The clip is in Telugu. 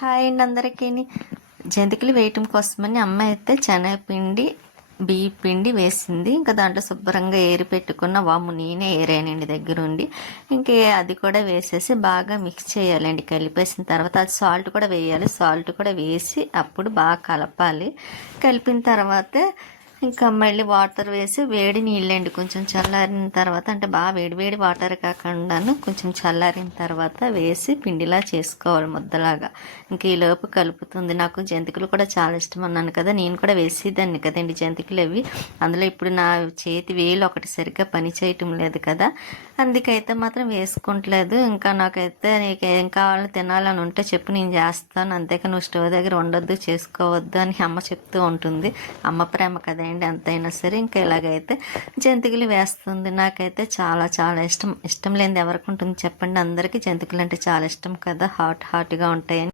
హాయ్ అండి అందరికీని. జంతికలు వేయటం కోసమని అమ్మ అయితే శనగపిండి బియ్య పిండి వేసింది. ఇంకా దాంట్లో శుభ్రంగా ఏరి పెట్టుకున్న వాము నేనే ఏరానండి దగ్గరుండి. ఇంకే అది కూడా వేసేసి బాగా మిక్స్ చేయాలండి. కలిపేసిన తర్వాత అది సాల్ట్ కూడా వేయాలి. సాల్ట్ కూడా వేసి అప్పుడు బాగా కలపాలి. కలిపిన తర్వాత ఇంకా మళ్ళీ వాటర్ వేసి వేడి నీళ్ళండి కొంచెం చల్లారిన తర్వాత, అంటే బాగా వేడి వేడి వాటర్ కాకుండాను కొంచెం చల్లారిన తర్వాత వేసి పిండిలా చేసుకోవాలి ముద్దలాగా. ఇంక ఈలోపు కలుపుతుంది. నాకు జంతికలు కూడా చాలా ఇష్టం అన్నాను కదా, నేను కూడా వేసేదాన్ని కదండి జంతికలు అవి. అందులో ఇప్పుడు నా చేతి వేలు ఒకటి సరిగ్గా పని చేయటం లేదు కదా, అందుకైతే మాత్రం వేసుకుంటలేదు. ఇంకా నాకైతే నీకు ఏం కావాలో తినాలని ఉంటే చెప్పు, నేను చేస్తాను, అంతేకా నువ్వు స్టవ్ దగ్గర ఉండొద్దు, చేసుకోవద్దు అని అమ్మ చెప్తూ ఉంటుంది. అమ్మ ప్రేమ కదండి ఎంతైనా సరే. ఇంకా ఇలాగైతే జంతికలు వేస్తుంది. నాకైతే చాలా చాలా ఇష్టం. ఇష్టం లేనిది ఎవరికి ఉంటుంది చెప్పండి. అందరికీ జంతికలు అంటే చాలా ఇష్టం కదా, హాట్గా ఉంటాయని.